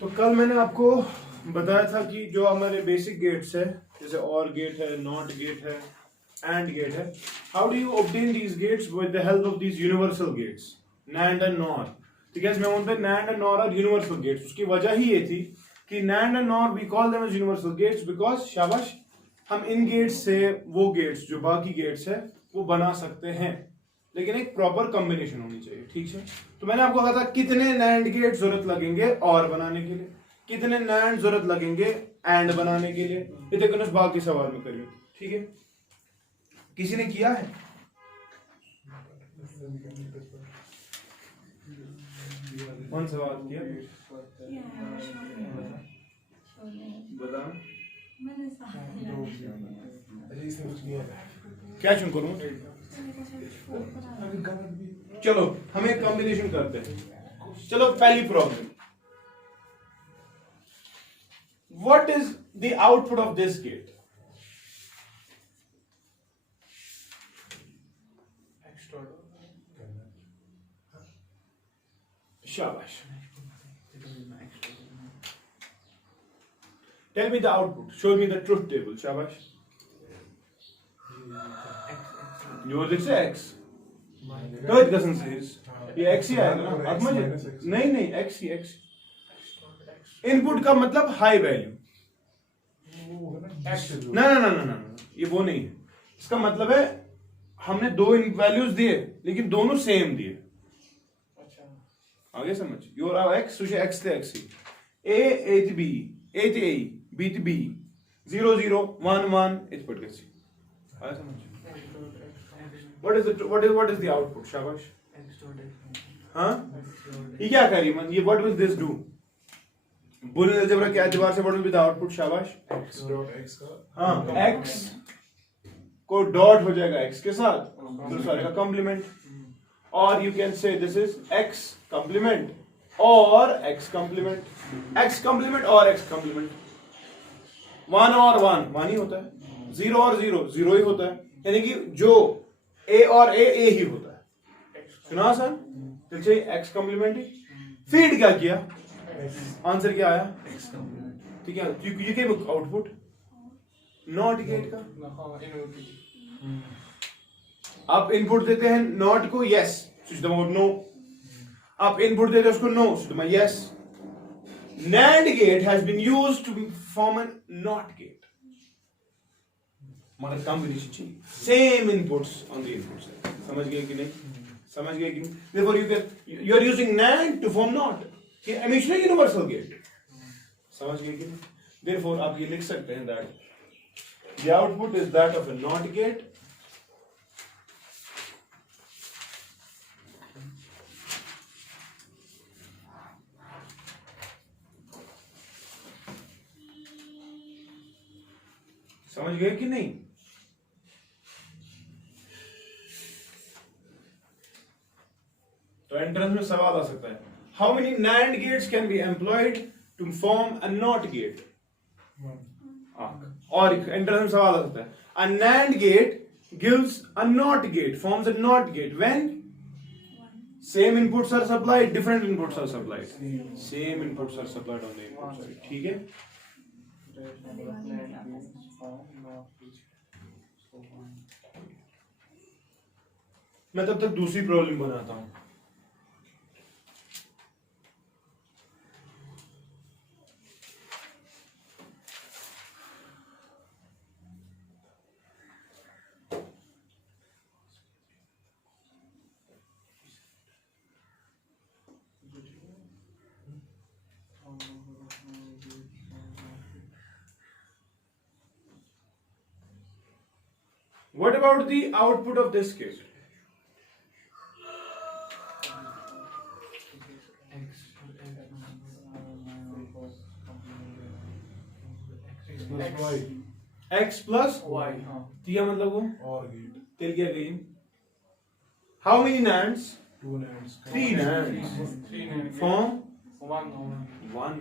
तो कल मैंने आपको बताया था कि जो हमारे बेसिक गेट्स है, जैसे और गेट है, नॉट गेट है, एंड गेट है, how do you obtain these gates with the help of these universal gates, NAND and NOR. ठीक है, मैं बोलते हैं NAND and NOR are universal gates. उसकी वजह ही ये थी कि NAND and NOR we call them as universal gates because शाबाश हम इन गेट्स से वो गेट्स जो बाकी गेट्स है वो बना सकते हैं, लेकिन एक प्रॉपर कॉम्बिनेशन होनी चाहिए। ठीक है, तो मैंने आपको कहा था कितने नैंड गेट जरूरत लगेंगे और बनाने के लिए, कितने नैंड जरूरत लगेंगे एंड बनाने के लिए। ये देखो ना बाकी सवाल में करिए। ठीक है, किसी ने किया है? कौन सवाल किया? बता। क्या चुन करूं? चलो हम एक कॉम्बिनेशन करते हैं। चलो पहली problem, what is the output of this gate? शाबाश, tell me the output, show me the truth table. शाबाश, yours is x, no it doesn't say ये x ही आएगा ना। अब मुझे नहीं x ही x। इनपुट का मतलब हाई वैल्यू, ना ये वो नहीं है। इसका मतलब है हमने दो वैल्यूज दिए लेकिन दोनों सेम दिए। आगे समझ, योर x तुझे x थे x he, a to b, a to a, b to b, 0 0 1 1 इस पट कैसे आगे समझ। what is the output? शाबाश, हाँ ये क्या करी मन, ये what will this do? Boolean algebra के एतबार से what will be the output? शाबाश, x डॉट x का, हाँ x को डॉट हो जाएगा x के साथ तो सारे का कॉम्प्लीमेंट, और you can say this is x complement और x कॉम्प्लीमेंट, x कॉम्प्लीमेंट और x कॉम्प्लीमेंट। 1 और 1 ही होता है, 0 और 0 ही होता है, यानी कि जो a और a ही होता है। सुना सर? चलिए x कॉम्प्लीमेंट ही फीड क्या किया, आंसर क्या आया? x complement. ठीक है, you gave output NOT gate का। आप इनपुट देते हैं नॉट को yes, switch the mode no. आप इनपुट देते हैं उसको no, switch the yes. NAND gate has been used to form a NOT gate, मगर कॉम्बिनेशन चाहिए, same inputs on the input side. समझ गए कि नहीं? समझ गए कि नहीं? Therefore you are using NAND to form NOT, ये हमेशा यूनिवर्सल गेट। समझ गए कि नहीं? Therefore आप ये लिख सकते हैं that the output is that of a NOT gate समझ गए कि नहीं? तो एंट्रेंस में सवाल आ सकता है, how many NAND gates can be employed to form a NOT gate? और एंट्रेंस में सवाल आ सकता है, a NAND gate gives a NOT gate, forms a NOT gate when same inputs are supplied, different inputs are supplied, same inputs are supplied on the input side। ठीक है, मैं तब तक दूसरी प्रॉब्लम बनाता हूं। What about the output of this gate? X plus y, क्या मतलब वो? और गेट, तिल क्या गई? How many NANDs? 2 NANDs, 3 NANDs form 1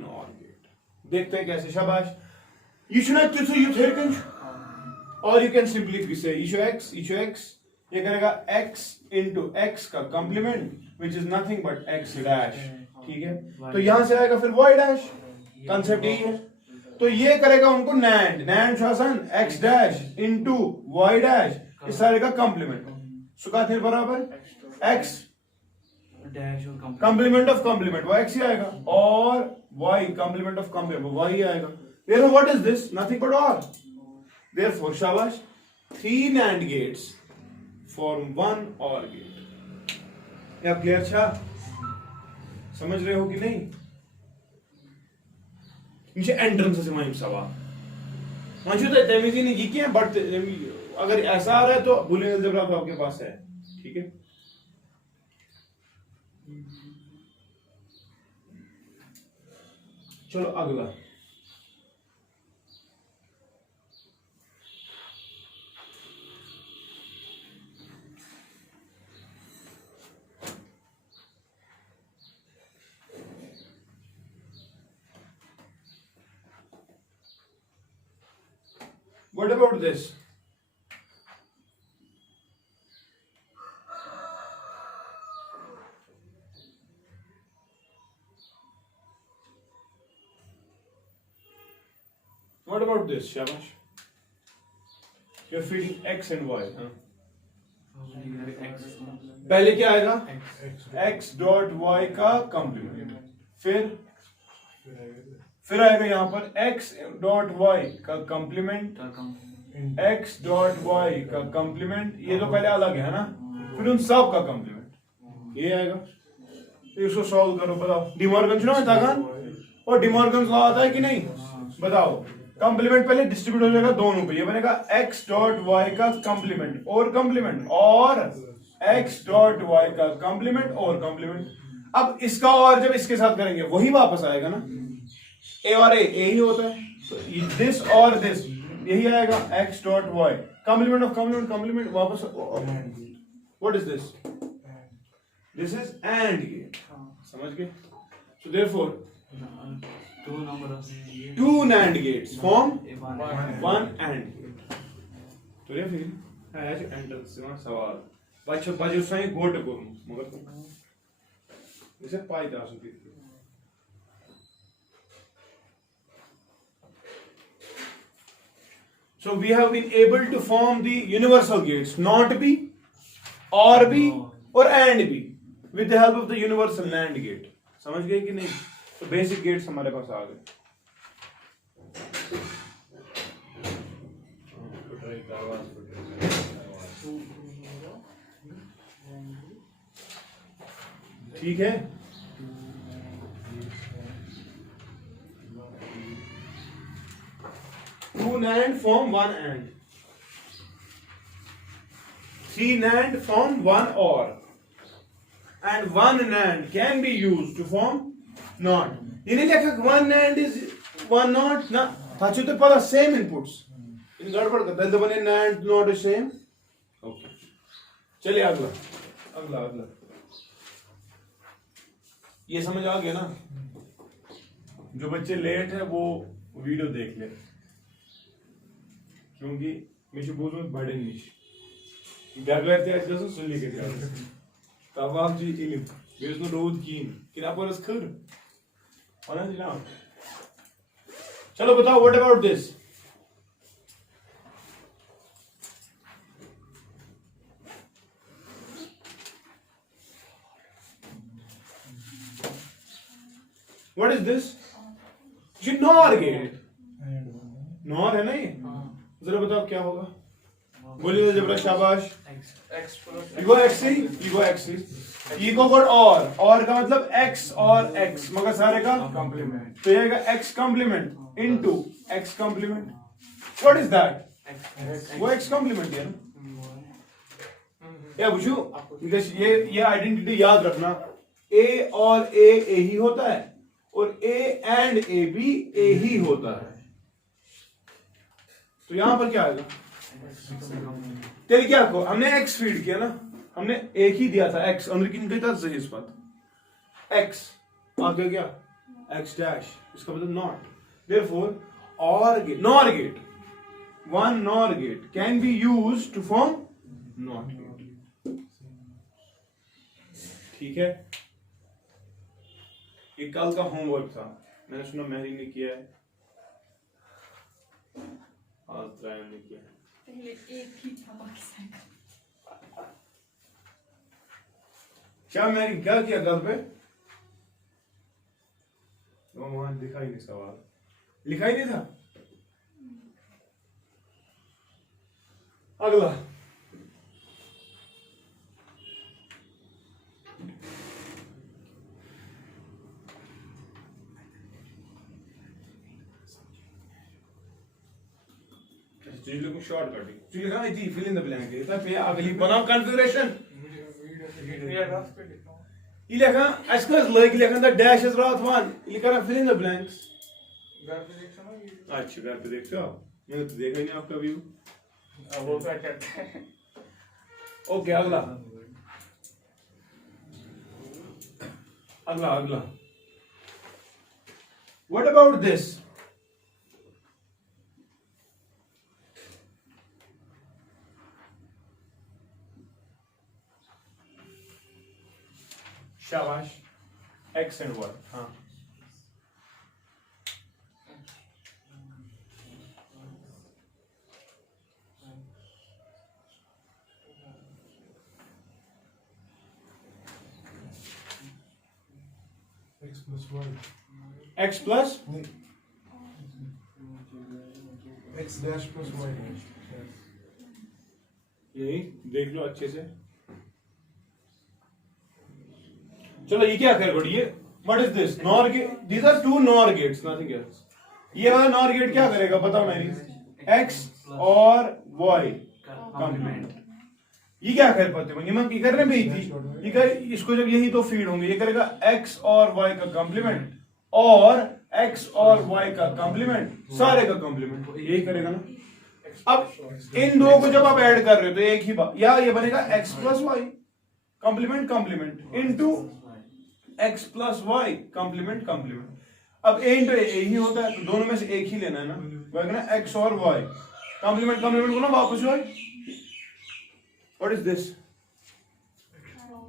OR gate। देखते हैं कैसे। शाबाश, ये शुना तुझे यूथेरकन, और you can simply say x ये करेगा x into x का complement which is nothing but x dash। ठीक है, तो यहां से आएगा फिर y dash, कंसेप्ट यही है। तो ये करेगा उनको नैंड शासन x dash into y dash इस सारे का कंप्लीमेंट सुखा थे बराबर x डैश और कंप्लीमेंट ऑफ कंप्लीमेंट वो x ही आएगा और y कंप्लीमेंट ऑफ कंप्लीमेंट वो y ही आएगा। therefore what is this nothing but or therefore शाबाश 3 NAND gates form 1 OR gate। क्या क्लियर था? समझ रहे हो कि नहीं? मुझे एंट्रेंस से माइम सवाल मुझे तो तमीज़ ही नहीं की है बट अगर ऐसा आ रहा है तो बुलियन अलजेब्रा तो आपके पास है, ठीक है। चलो अगला What about this? What about this, Shabash? You're feeding x and y, huh? पहले क्या आएगा? x डॉट y का कंप्लीमेंट, फिर आएगा यहाँ पर x डॉट y का कंप्लीमेंट, x डॉट y का कंप्लीमेंट, ये तो पहले अलग है ना, फिर उन सब का कंप्लीमेंट ये आएगा। तो इसको सॉल्व करो, बताओ डिमॉर्गन सुना है तागान और डिमॉर्गन लॉ आता है कि नहीं? बताओ कंप्लीमेंट पहले डिस्ट्रीब्यूट हो जाएगा दोनों पे, ये बनेगा x डॉट y का कंप्लीमेंट और x डॉट y का कंप्लीमेंट और कंप्लीमेंट। अब इसका और जब इसके साथ करेंगे वही वापस आएगा ना, a और a ही होता है, तो दिस और दिस यही आएगा x dot y complement of complement वापस। What is this? This is and gate, समझ गए? So therefore two NAND gates form one AND gate। तो ये फिर है जो एंट्रेंस से सवाल बच्चों सही गोट को मगर जैसे पाई जा सकती है। So we have been able to form the universal gates, not B, or B, or and B, with the help of the universal NAND gate। समझ गए कि नहीं? तो बेसिक गेट्स हमारे पास आ गए। ठीक है, to NAND form one AND, three NAND form one OR, and one NAND can be used to form NOT। ये नहीं लिखा one NAND is one NOT ना, था तो पहला same inputs इन गड़बड़ करता है तो बने NAND NOT is same। Okay चलिए अगला अगला अगला ये समझ आ गया ना? जो बच्चे लेट है वो वीडियो देख ले, क्योंकि मुझे बोलूं बड़े नहीं derler açıyorsun söyle geliyor. Tamam जी ilim. Wir sind rot gehen. Kina पर इस खर। और ना जी ना। चलो बताओ what about this? What is this? ये NOR गेट, NOR है ना ये? जरा बताओ क्या होगा? बोलिए जबरा शाबाश। ईगो x ही, ईगो x ही। ईगो पर और का मतलब x और x मगर सारे का कंप्लीमेंट, तो ये आएगा x complement into x complement. What is that? वो x कंप्लीमेंट है ना? या बुझो बिकॉज़ ये आइडेंटिटी याद रखना, a और a ही होता है और a एंड a भी a ही होता है। तो यहां पर क्या आएगा? तेरे क्या को हमने x फीड किया ना, हमने एक ही दिया था x, लेकिन कहता सही इस बात x आगे क्या x डैश, इसका मतलब NOT. Therefore OR gate, NOR gate, one NOR gate can be used to form NOT gate. ठीक है, ये कल का होमवर्क था। मैंने सुना मैरी ने किया है, आज त्रायम ने किया है। पहले एक ही था बाकी साइकिल। क्या मैरी क्या किया घर पे? वो वहां दिखाई नहीं, सवाल लिखा ही नहीं था। अगला शॉर्ट कटिंग लिखा है जी, फिल इन द ब्लैंक है पे अगली बनाओ कॉन्फ़िगरेशन ये लिखा अस्कस लग लिखा द डैश इज रात 1 ये करा फिल इन द ब्लैंक्स। अच्छा घर पे देखते हो आप? मैंने तो देखा ही नहीं आपका व्यू। वो क्या करते हैं? ओके अगला अगला अगला व्हाट अबाउट दिस? शाबाश, एक्स एंड वाई। हाँ X plus Y. X plus नहीं. X dash plus Y dash. यही देख लो अच्छे से। चलो ये क्या करेगा ये? What is this? NOR gate. These are two NOR gates, nothing else. ये वाला नॉर गेट क्या करेगा बताओ मेरी? एक्स और वाई कॉम्प्लीमेंट। ये क्या कर पाते हो? ये करने में ही थी। ये कर, इसको जब यही तो फीड होंगे, ये करेगा एक्स और वाई का कॉम्प्लीमेंट और एक्स और वाई का कॉम्प्लीमेंट, सारे का कॉम्प्लीमेंट यही करेगा ना। अब इन दो को जब आप ऐड कर रहे हो तो एक ही बात, या ये बनेगा x plus y complement complement into x plus y complement complement. अब ए इंटू ए ही होता है, तो दोनों में से एक ही लेना है ना, ना एक्स और वाई कॉम्प्लीमेंट कॉम्प्लीमेंट को ना वापस y. What is this?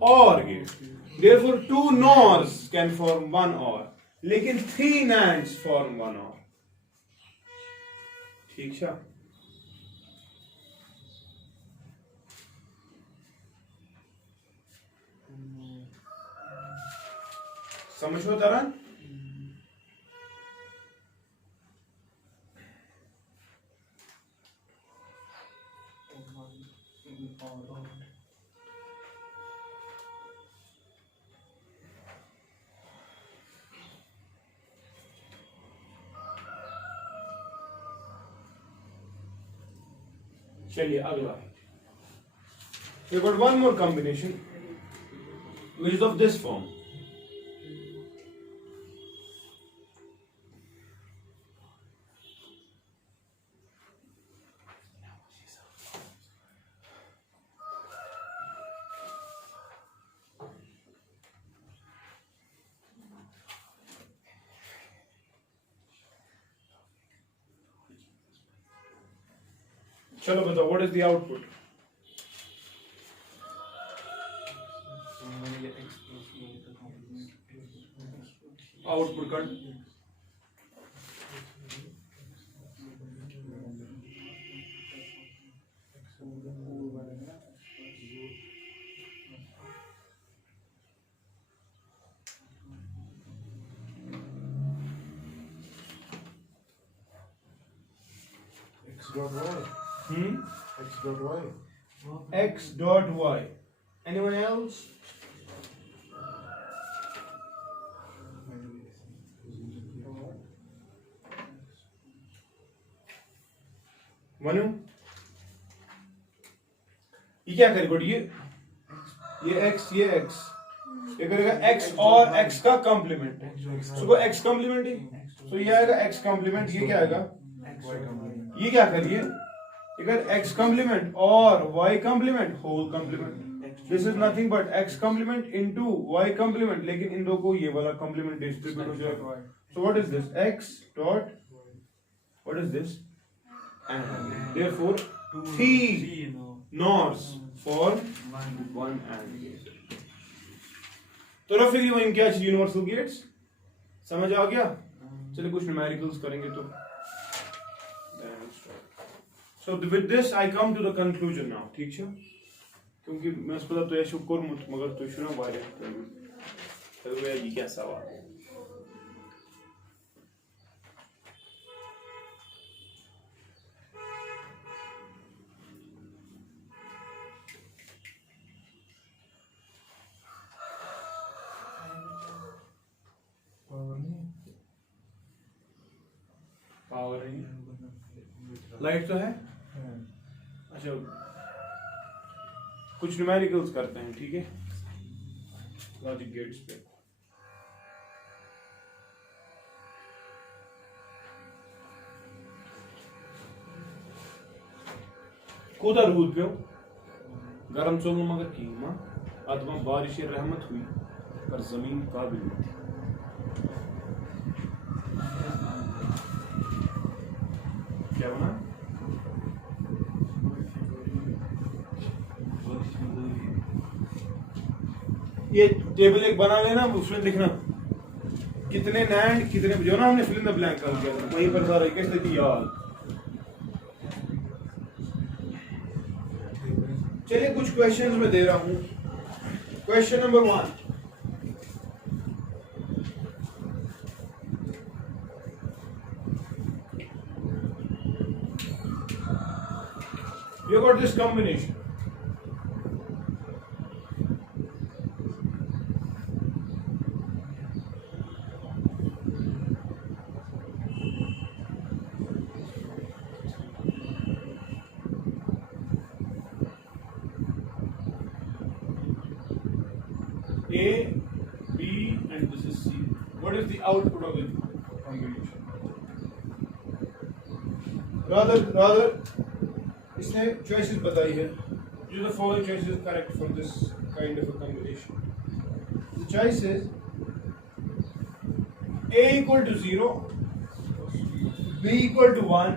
OR gate. Therefore, two NORs can form one OR, लेकिन 3 NANDs form one OR. ठीक है? समझो तरन? चलिए अगला, we got one more combination which is of this form. चलो बताओ, what is the output? Output कर X dot Y. X dot Y. x dot y. Anyone else? Manu, ये क्या करेगा? ये x ये करेगा x और x का कॉम्प्लीमेंट, सुबह x कॉम्प्लीमेंट ही, तो ये आएगा x कॉम्प्लीमेंट, ये क्या आएगा? ये क्या करिए, इधर x कॉम्प्लीमेंट और y complement whole complement. This is nothing but x complement into y complement, लेकिन इन दो को ये वाला कॉम्प्लीमेंट डिस्ट्रीब्यूट हो जाएगा। So what is this? x dot, what is this? And therefore 3 NORs form one AND gate. तो रफिक क्या चीज यूनिवर्सल गेट्स समझ आ गया? चलिए कुछ न्यूमेरिकल्स करेंगे तो so with this I come to the conclusion now ठीक है क्योंकि मैं पता तो यह कोर्मुत मगर तुम छो ना वारिया तो ये क्या सवाल पावर नहीं लाइट तो है अच्छा कुछ न्यूमेरिकल्स करते हैं ठीक है लॉजिक गेट्स पे कोदा रूद पे गरम चोल मगर की मां अदमा बारिश रहमत हुई पर जमीन काबिल थी क्या बना ये टेबल एक बना लेना उसमें लिखना कितने नैंड कितने जो ना हमने फिल्म में ब्लैंक कर दिया था वहीं पर सारा कैसे थी यार चलिए कुछ क्वेश्चंस में दे रहा हूं question number 1 you got this combination A, B and this is C. What is the output of the combination? Rather इसने choices बताई है जो the following choices is correct from this kind of a combination. The choice is A equal to 0, B equal to 1,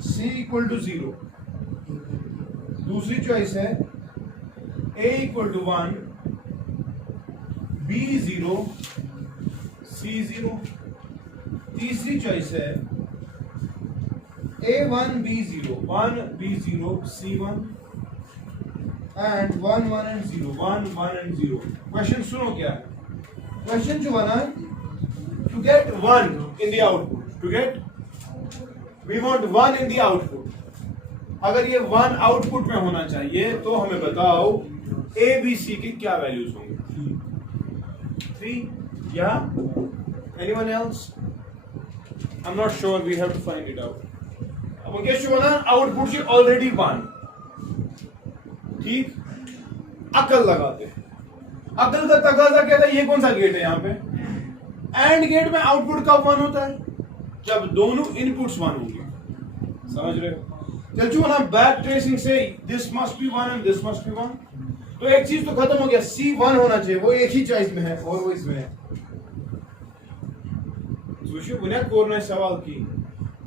C equal to 0. दूसरी choice है A equal to 1, B 0, C 0. तीसरी choice है A1 B0, 1 B0, C1 and 1 1 and 0, 1 1 and 0. Question सुनो क्या है? Question जो बना to get 1 in the output. To get we want 1 in the output. अगर ये 1 आउटपुट में होना चाहिए तो हमें बताओ A B C के क्या वैल्यूज होंगे? 3 yeah? Anyone else? I'm not sure. We have to find it out. अब क्या शुरू ना आउटपुट से ऑलरेडी 1 ठीक अकल लगाते अकल का तकाजा क्या था ये कौन सा गेट है यहाँ पे एंड गेट में आउटपुट कब 1 होता है जब दोनों इनपुट्स 1 होंगे समझ रहे हो चल चुका ना बैक ट्रेसिंग से this must be 1 and this must be 1 तो एक चीज तो खत्म हो गया C1 होना चाहिए वो एक ही चॉइस में है और वो इसमें है वुशु बुनियाद कोरना सवाल की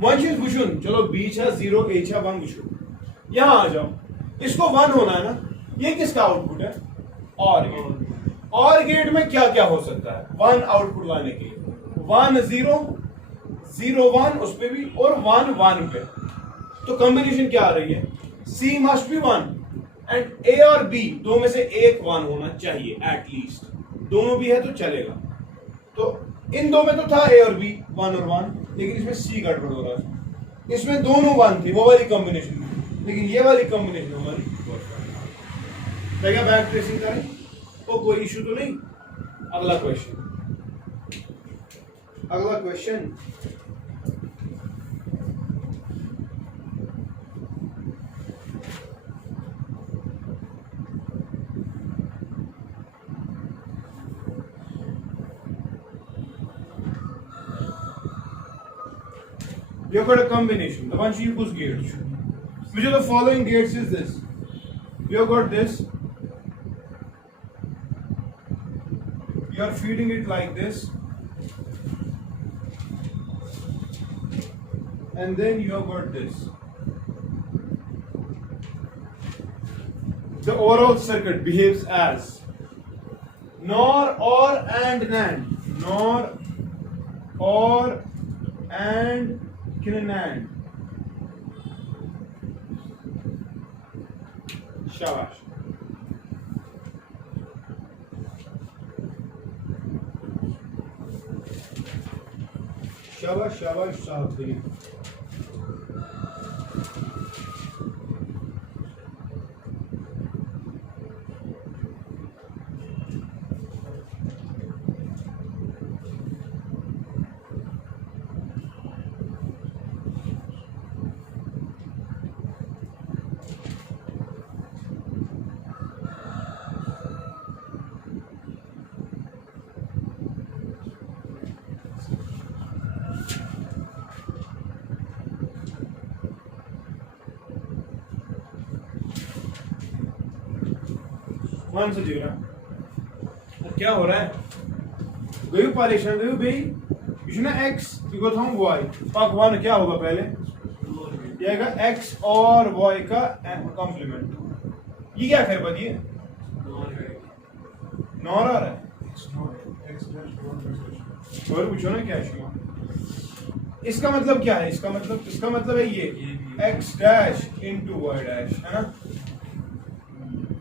वन चीज वुशुन चलो B है 0 A है 1 वुशु यहां आ जाओ इसको 1 होना है ना ये किसका आउटपुट है और गेट में क्या क्या हो सकता है 1 आउटपुट लाने के लिए 1 0 0 1 उस पे भी और 1 1 पे तो कॉम्बिनेशन क्या आ रही है C must be 1 and A और B दो में से एक 1 होना चाहिए एटलीस्ट दोनों भी है तो चलेगा तो इन दो में तो था A और B 1 और 1 लेकिन इसमें C गड़बड़ हो रहा है इसमें दोनों 1 थे वो वाली कॉम्बिनेशन लेकिन ये वाली कॉम्बिनेशन हमारी क्या बैक ट्रेसिंग करें तो कोई इशू तो नहीं अगला question You've got a combination. The one she equals gates. Which of the following gates is this? You've got this. You are feeding it like this. And then you have got this. The overall circuit behaves as NOR, OR and NAND. NOR, और and किन and. शाबाश। शाबाश शाबाश साहब। One से zero. क्या हो रहा है? गयू परेशान गयू भाई। यह ना एक्स यह गो वाई पाक वन क्या होगा पहले? यह आएगा एक्स और वाई का कॉम्प्लीमेंट। ये क्या फिर बताइए? नॉर आ रहा है और पूछो ना क्या है। इसका मतलब क्या है? इसका मतलब है ये x dash into y dash है ना,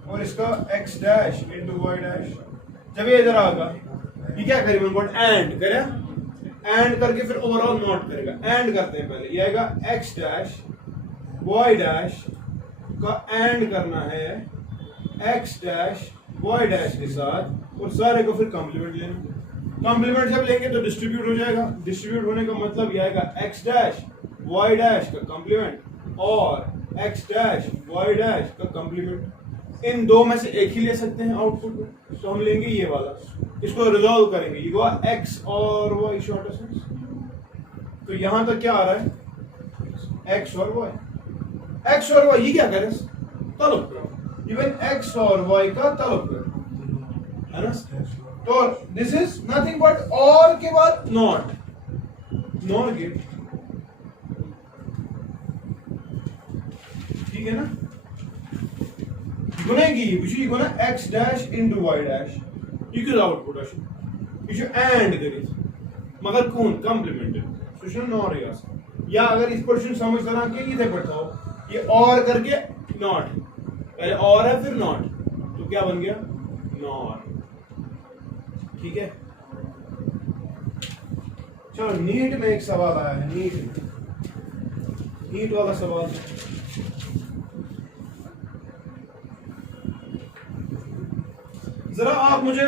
और इसका x dash into y dash. जब ये इधर आएगा ये क्या करेगा? एंड करे, एंड करके फिर ओवरऑल नोट करेगा। एंड करते हैं पहले। ये आएगा x डैश वाई डैश का एंड करना है x डैश वाई डैश के साथ, और सारे को फिर कॉम्प्लीमेंट लेना। कॉम्प्लीमेंट जब लेंगे तो डिस्ट्रीब्यूट हो जाएगा। डिस्ट्रीब्यूट होने का मतलब ये आएगा x डैश वाई डैश का कॉम्प्लीमेंट और x डैश वाई डैश का कॉम्प्लीमेंट। इन दो में से एक ही ले सकते हैं आउटपुट में, तो हम लेंगे ये वाला। इसको रिजॉल्व करेंगे। ये हुआ x और y शॉर्ट एसेंस। तो यहां तक क्या आ रहा है? x और y। x और y ये क्या करें? तलब करो। इवन x और y का तलब करो, है ना? तो दिस इज नथिंग बट और के बाद नॉट, नॉर गेट। ठीक है ना? गुनेगी ये गुना x dash into y dash. ये किस आउटपुट है? ये एंड करी मगर कौन कॉम्प्लीमेंट सुशन नॉर है। या अगर इस पर्सन समझ तरह के इधर बताओ, ये और करके नॉट, पहले और है फिर नॉट, तो क्या बन गया? नॉर। ठीक है। चलो नीट में एक सवाल आया है। नीट वाला सवाल। जरा आप मुझे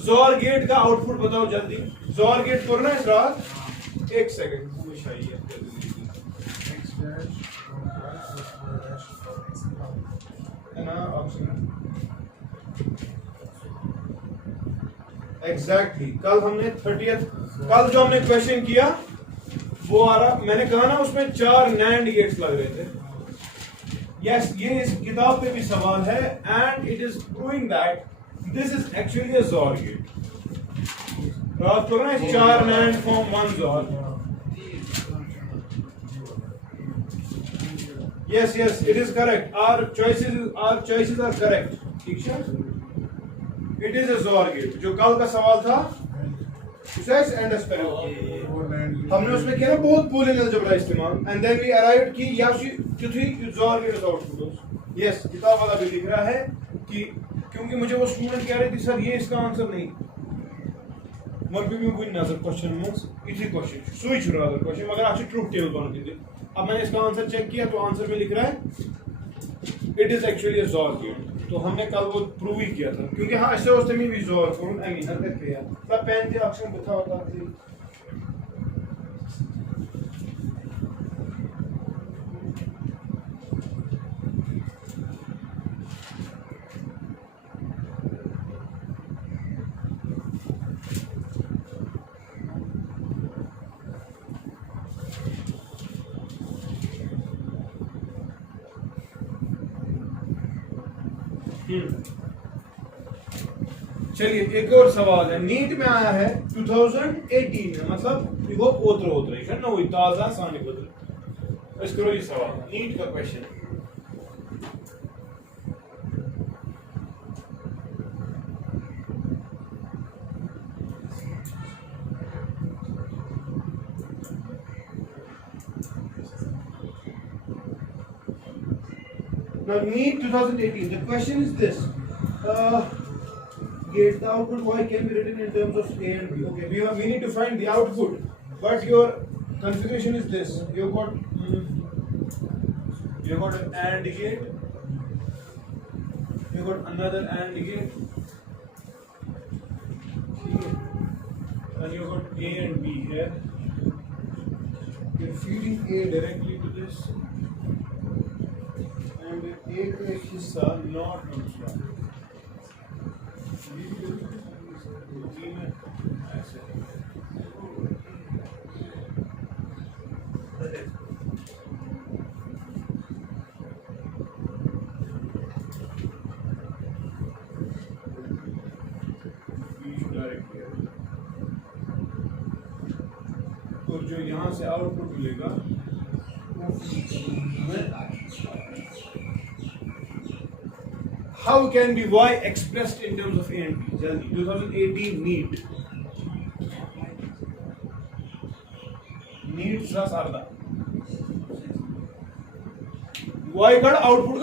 जोर गेट का आउटपुट बताओ जल्दी। जोर गेट करना है रात। एक सेकंड है ना ऑप्शन। एग्जैक्टली कल हमने 30th कल जो हमने क्वेश्चन किया वो आ रहा। मैंने कहा ना उसमें 4 नैंड गेट्स लग रहे थे। यस ये इस किताब पे भी सवाल है and it is proving that this is actually a ZOR gate. रात को ना 4 NAND form 1 ZOR. Yes, it is correct. Our choices are correct. ठीक है? It is a ZOR gate. जो कल का सवाल था उसे एंडस करो। हमने उसमें किया ना बहुत बूलियन अलजेब्रा इस्तेमाल and then we arrived कि याशी कितनी ZOR gate आउटपुट। Yes, किताब वाला भी लिख रहा है कि क्योंकि मुझे वो स्टूडेंट कह रहे थे सर ये इसका आंसर नहीं मगर भी कोई नजर क्वेश्चन में इसी क्वेश्चन स्विच रादर क्वेश्चन मगर अच्छी ट्रूथ टेबल बना दीजिए। अब मैंने इसका आंसर चेक किया तो आंसर में लिख रहा है इट इज एक्चुअली अ ज़ोर गेट। तो हमने कल वो प्रूव ही किया था क्योंकि हाँ ऐसे होते में भी ज़ोर करूं आई मीन हरकत किया तब पेन के ऑप्शन बता होता थी। चलिए एक और सवाल है नीट में आया है 2018 में मतलब वो ओत्र है ना वही ताजा सामने बदल इसको ये सवाल नीट का question. Now NEET 2018. The question is this: gate the output Y can be written in terms of A and B. Okay, we need to find the output, but your configuration is this. You've got an AND gate. You've got another AND gate. And you've got A and B here. You're feeding A directly to this, and A का एक हिस्सा not दूसरा. B में ऐसे. और जो यहाँ से आउटपुट मिलेगा how can be Y expressed in terms of A and B? जल्दी 2018 NEET सा सारदा Y का output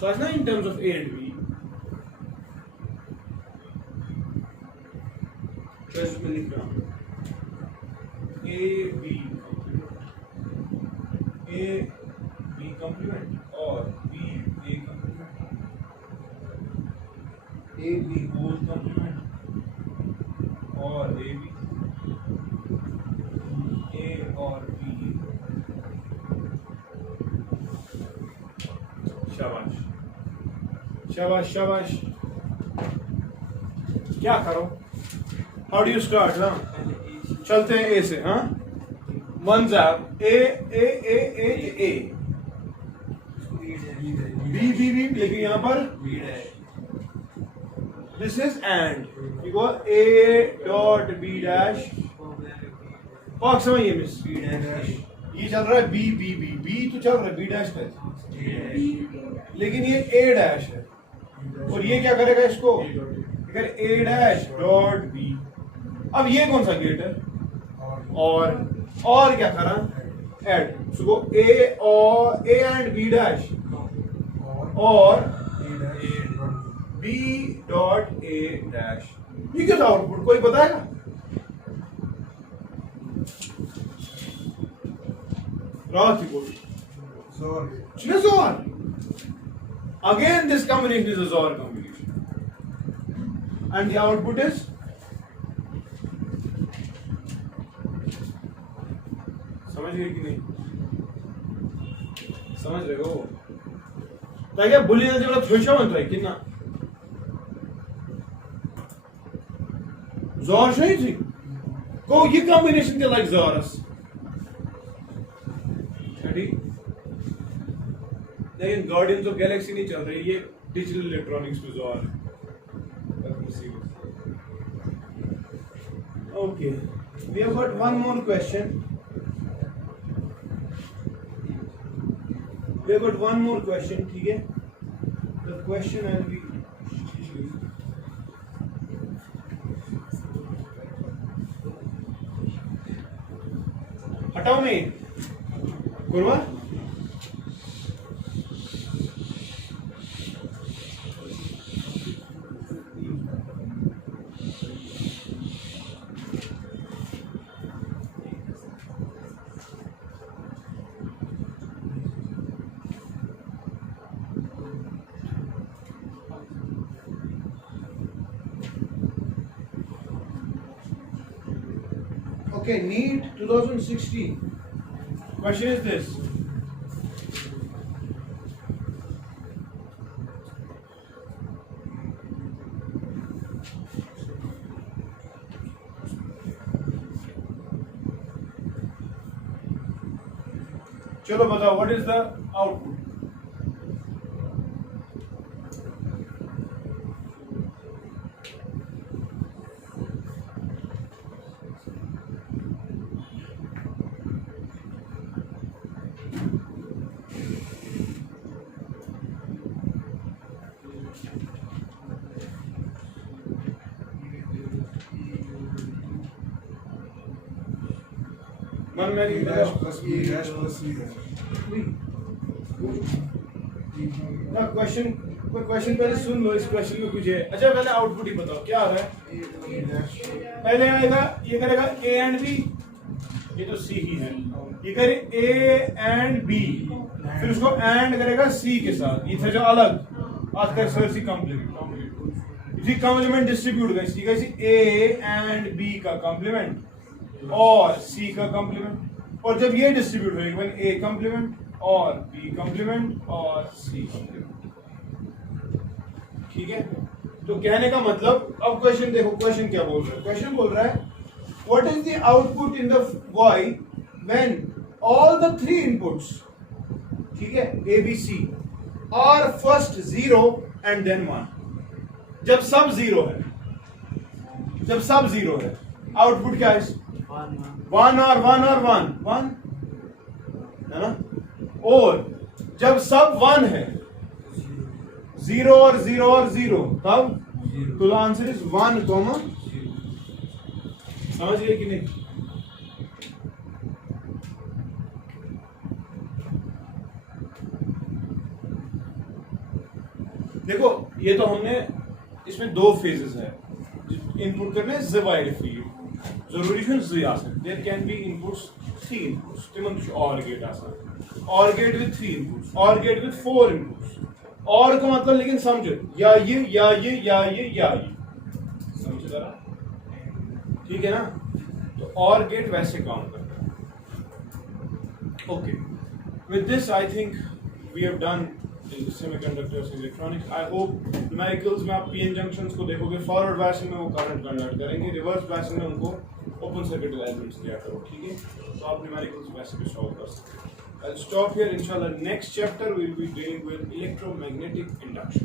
so as ना in terms of A and B first में लिख रहा हूँ A B complement और B A complement A B whole complement और A B A और B शाबाश शाबाश शाबाश क्या करो How do you start ना चलते हैं A से हाँ ones up A B लेकिन यहाँ पर this is and you go A dot B dash और समझिए मिस ये चल रहा है B तो चल रहा है B dash का लेकिन ये A dash है और ये क्या करेगा इसको अगर A dash dot B अब ये कौन सा गेट है और क्या करा add so A and B dash और B dot A dash ये क्या था आउटपुट कोई बताएगा रात ही बोली XOR again this combination is a XOR combination and the output is समझ गए कि नहीं समझ रहे हो ताकि बुलियन जब थ्रेशो बनता है कितना जोर नहीं थी को ये कॉम्बिनेशन के लाइक जोरस ठीक लेकिन गार्डियंस ऑफ गैलेक्सी नहीं चल रही ये डिजिटल इलेक्ट्रॉनिक्स में जोर okay we have got one more question We have got one more question, ठीक है? The question will be हटाओ नहीं Gurua Okay, NEET 2016. Question is this. चलो बताओ, what is the output? मन में A dash plus B dash plus C dash. ना question कोई क्वेश्चन पहले सुन लो, इस क्वेश्चन में कुछ है। अच्छा पहले आउटपुट ही बताओ क्या आ रहा है। A dash. पहले आएगा ये करेगा A एंड B, ये तो C ही है, ये करे A एंड B, फिर उसको एंड करेगा C के साथ, ये था जो अलग आज कर सर सी कॉम्प्लीमेंट, इसी कॉम्प्लीमेंट डिस्ट्रीब्यूट का इसी A एंड B का कॉम्प्लीमेंट और C का कॉम्प्लीमेंट, और जब ये डिस्ट्रीब्यूट होएगा वन A कॉम्प्लीमेंट और B कॉम्प्लीमेंट और C कॉम्प्लीमेंट। ठीक है, तो कहने का मतलब, अब क्वेश्चन देखो, क्वेश्चन क्या बोल रहा है। क्वेश्चन बोल रहा है what is the output in the y when all the three inputs, ठीक है, A B C are first 0 and then 1। जब सब 0 है, जब सब 0 है, आउटपुट क्या है? 1 और 1 और 1 1 है ना, और जब सब 1 है, 0 और 0 और 0, तब तो आंसर इज 1, समझ गए कि नहीं? देखो ये तो हमने, इसमें दो फेजेस है इनपुट करने, डिवाइड फीड जरूरी है जी आसान, there can be inputs 3 inputs, तिमन और गेट आसान, और गेट विद 3 इनपुट्स, और गेट विद 4 इनपुट्स, और का मतलब लेकिन समझो, या ये या ये या ये या ये, समझो जरा, ठीक है ना? तो और गेट वैसे काम करता है। Okay, with this I think we have done in semiconductors electronics. I hope numericals में आप पीएन जंक्शंस को देखोगे, फॉरवर्ड बायसिंग में वो करंट कन्वर्ट करेंगे, रिवर्स बायसिंग में उनको ओपन सर्किट एलिमेंट्स दिया करो, ठीक है? तो आप न्यूमेरिकल्स वैसे भी सॉल्व कर सकते हैं। I'll stop here. Inshallah, next chapter we'll be dealing with electromagnetic induction.